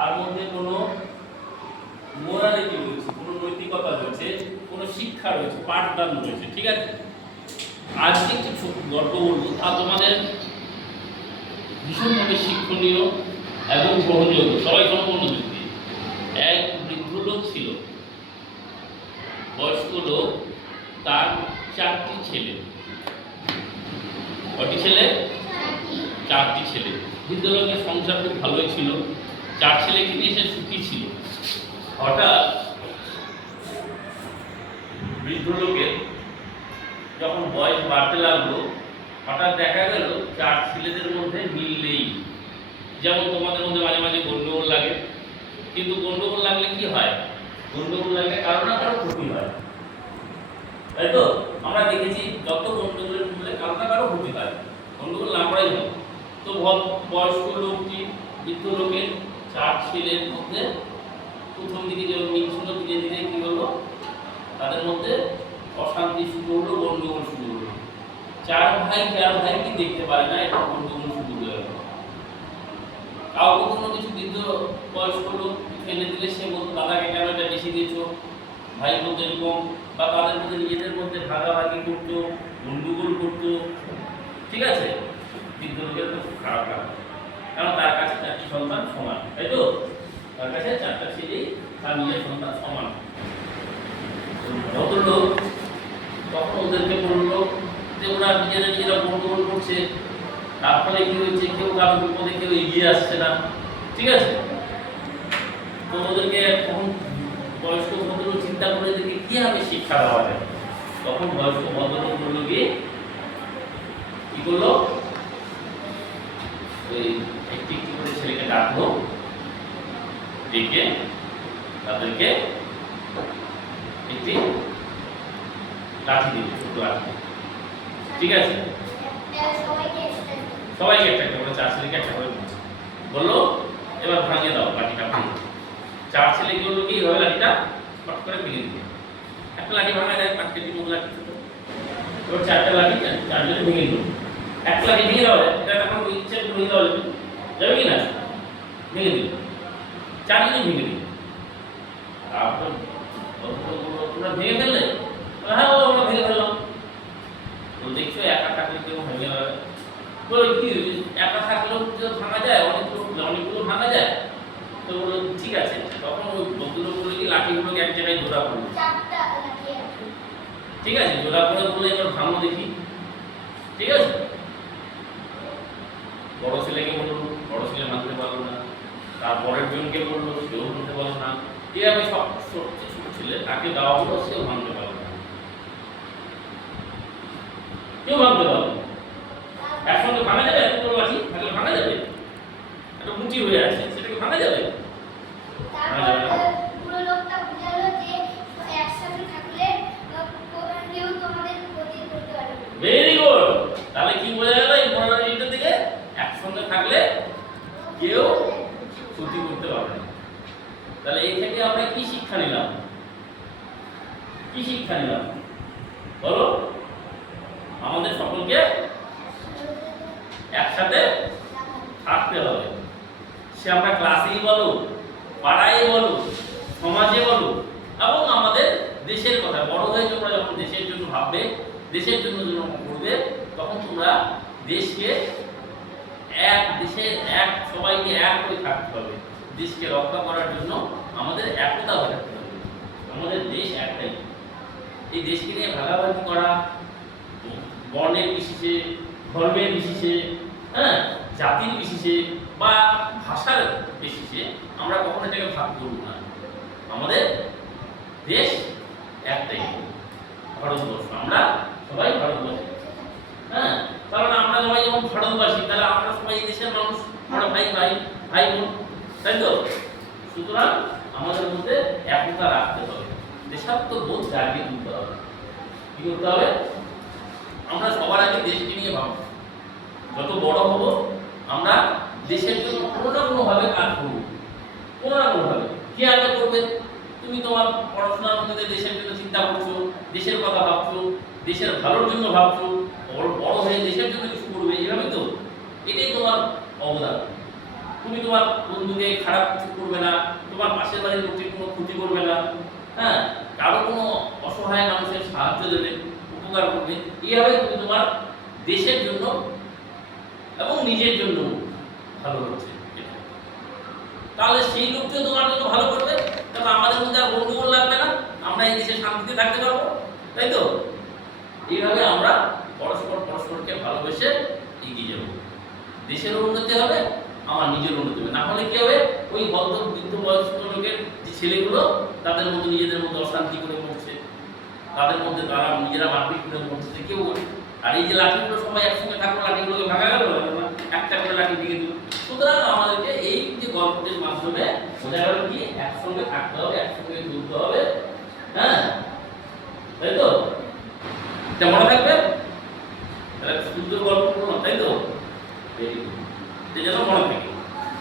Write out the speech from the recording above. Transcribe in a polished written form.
তার মধ্যে কোনো মোরালিটি রয়েছে, কোনো নৈতিকতা রয়েছে, কোনো শিক্ষা রয়েছে, পাঠদান রয়েছে। ঠিক আছে, আজকে কিছু গল্প বলবো, তা তোমাদের ভীষণভাবে শিক্ষণীয় এবং গ্রহণযোগ্য, সবাই সম্পূর্ণ যুক্তি। এক বৃদ্ধ লোক ছিল, বয়স্ক লোক, তার 4টি ছেলে। কটি ছেলে? 4টি ছেলে। বৃদ্ধ লোকের সংসার খুব ভালোই ছিল, 4 ছেলেকে নিয়ে সে সুখী ছিল। হঠাৎ বৃদ্ধ লোকের যখন বয়স বাড়তে লাগলো, হঠাৎ দেখা গেল 4 ছেলেদের মধ্যে মিল নেই। যেমন তোমাদের মধ্যে মাঝে মাঝে গন্ডগোল লাগে, কিন্তু গন্ডগোল লাগলে কি হয়? গন্ডগোল লাগলে কারো না কারো ক্ষতি হয়, তাই তো? আমরা দেখেছি যত গন্ডগোলের মধ্যে কারো না কারো ক্ষতি হয়, গন্ডগোল না করাই হয়। তো বয়স্ক লোকটি বৃদ্ধ লোকের 4 ছেলের মধ্যে প্রথম দিকে যেমন মিল ছিল, ধীরে ধীরে কি হলো, তাদের মধ্যে অশান্তি শুরু হলো, গন্ডগোল শুরু হলো। 4 ভাই কি দেখতে পারে না, এটা গন্ডগোল শুরু হয়ে গেল। কাউকে কোনো কিছু বৃদ্ধ বয়স্ক লোক ফেলে দিলে সে বলতো, দাদাকে কেন এটা বেশি দিয়েছো, ভাই বলতো এরকম, বা তাদের মধ্যে নিজেদের মধ্যে ভাগাভাগি করতো, গন্ডগোল করতো। ঠিক আছে, বৃদ্ধ লোকের তো খুব খারাপ লাগতো, কারণ তার কাছে 4টি সন্তান সমান, তাই তো? তার কাছে 4টা ছেলেই তার নিজের সন্তান সমান। ভদ্রলোক তখন ওদেরকে বললো যে ওরা নিজেরা গন্ডগোল করছে, তার ফলে কি হয়েছে, কেউ কারো বিপদে কেউ এগিয়ে আসছে না। ঠিক আছে, তো ওদেরকে তখন বয়স্ক ভদ্রলোক চিন্তা করে দেখে কিভাবে শিক্ষা দেওয়া যায়। তখন বয়স্ক ভদ্রলোক বললো কি করলো, ওই একটি করে ছেলেকে ডাকলো, ডেকে তাদেরকে একটি লাঠি দিল, ছোট লাঠি। ঠিক আছে, সবাইকে একটা করে, 4 ছেলেকে একটা করে বললো, এবার ভাঙিয়ে দাও লাঠিটা। 4 ছেলে কি হলো, কি এইভাবে লাঠিটা ফট করে ভেঙে দিল। একটা লাঠি ভাঙা যায়, 5 কেজি লাঠি ছোট, এবার 4টা লাঠি 4 জনে ভেঙে দিল। একটা লাঠি ভেঙে দেওয়া যায়, এটা তখন ইচ্ছে ভেঙে দেওয়া যাবে কি না? ভেঙে দিল, 4 জনে ভেঙে দিল। তারপর তোমরা ভেঙে ফেললে? হ্যাঁ, আমরা ভেঙে ফেললাম। তো দেখছো একা থাকলে কেউ ভেঙে যাবে, বলো কি একা থাকলেও ভাঙা যায়, অনেকগুলো ভাঙা যায়। তো বললো ঠিক আছে। তখন ওই ভদ্রলোক বললো কি, লাঠিগুলোকে এক জায়গায় জোড়া করলো। ঠিক আছে, জোড়া করে বললো এবার ভাঙো দেখি। ঠিক আছে, বড় ছেলেকে বললো, বড় ছেলে ভাঙতে পারলো না। তারপরের জনকে বললো, সেও ভাঙতে পারলো না। এইভাবে সব ছোট ছেলে তাকে দেওয়া হলো, সেও ভাঙতে পারলো না, কেউ ভাঙতে পারলো না। একসঙ্গে ভাঙা যাবে? এত বড় লাঠি থাকলে ভাঙা যাবে? একটা মুচি হয়ে আছে, সেটাকে ভাঙা যাবে? Very good. তাহলে কি বোঝা গেল এই মোরালিটিটা থেকে? একসঙ্গে থাকলে কেউ ক্ষতি করতে পারবে না। তাহলে এই থেকে আমরা কি শিক্ষা নিলাম? কি শিক্ষা নিলাম বলো? আমাদের সকলকে একসাথে থাকতে হবে। সে আমরা ক্লাসেই বলো, পাড়ায় বলো, সমাজে বলো, এবং আমাদের দেশের কথা। বড় হয়ে তোমরা যখন দেশের জন্য ভাববে, দেশের জন্য করবে, তখন তোমরা দেশকে সবাইকে এক হয়ে থাকতে হবে। দেশকে রক্ষা করার জন্য আমাদের একতা হয়ে থাকতে হবে। আমাদের দেশ একটাই, এই দেশকে নিয়ে ভাগাভাগি করা, বর্ণের বিশেষে, ধর্মের বিশেষে, হ্যাঁ, জাতির বিশেষে বা ভাষার বিশেষে আমরা কখনো এটাকে ভাগ করব না। আমাদের দেশ একটাই, ভারতবর্ষ। আমরা সবাই ভারতবাসী, হ্যাঁ, কারণ আমরা সবাই যখন ভারতবাসী, তাহলে আমরা সবাই দেশের মানুষ, আমরা ভাই বোন, তাই তো? সুতরাং আমাদের মধ্যে একতা রাখতে হবে, দেশাত্মবোধ জাগিয়ে তুলতে হবে। কি করতে হবে? আমরা সবার আগে দেশকে নিয়ে ভাবব। যত বড় হব, আমরা দেশের জন্য কোনো না কোনোভাবে কাজ করব, কোনো না কোনোভাবে। কে আগে করবে? তুমি তোমার পড়াশোনার মধ্যে দেশের জন্য চিন্তা করছো, দেশের কথা ভাবছো, দেশের ভালোর জন্য ভাবছো, বড় হয়ে দেশের জন্য কিছু করবে, এইভাবে তো। এটাই তোমার অবদান। তুমি তোমার বন্ধুকে খারাপ কিছু করবে না, তোমার পাশের বাড়ির লোককে কোনো ক্ষতি করবে না, হ্যাঁ, কারো কোনো অসহায় মানুষের সাহায্য দেবে, উপকার করবে। এইভাবে তুমি তোমার দেশের জন্য এবং নিজের জন্য ভালো হচ্ছে। তাহলে সেই লোককে তোমার জন্য ভালো করবে, তাহলে আমাদের মধ্যে আর গন্ডগোল লাগবে না, আমরা এই দেশে শান্তিতে থাকতে পারবো, তাই তো? এইভাবে আমরা পরস্পরকে ভালোবেসে এগিয়ে যাব। দেশের উন্নতি হবে, আমার নিজের উন্নতি হবে। না হলে কি হবে, ওই ভদ্র বৃদ্ধ বয়স্ক লোকের যে ছেলেগুলো তাদের মধ্যে নিজেদের মধ্যে অশান্তি করে পড়ছে, তাদের মধ্যে তারা নিজেরা মারপিট করে পড়ছে কেউ। আর এই যে লাঠিগুলো সবাই একসঙ্গে থাকলো, লাঠিগুলোকে ভাঙা গেল না, একটা করে লাঠি ভেঙে দিল। সুতরাং আমাদেরকে এই যে গল্পটির মাধ্যমে বোঝা গেল কি, একসঙ্গে থাকতে হবে, একসঙ্গে চলতে হবে, হ্যাঁ, তাই তো? এটা মনে থাকবে, তাহলে সুন্দর গল্প করলাম, তাই তো? এই যেন মনে থাকে।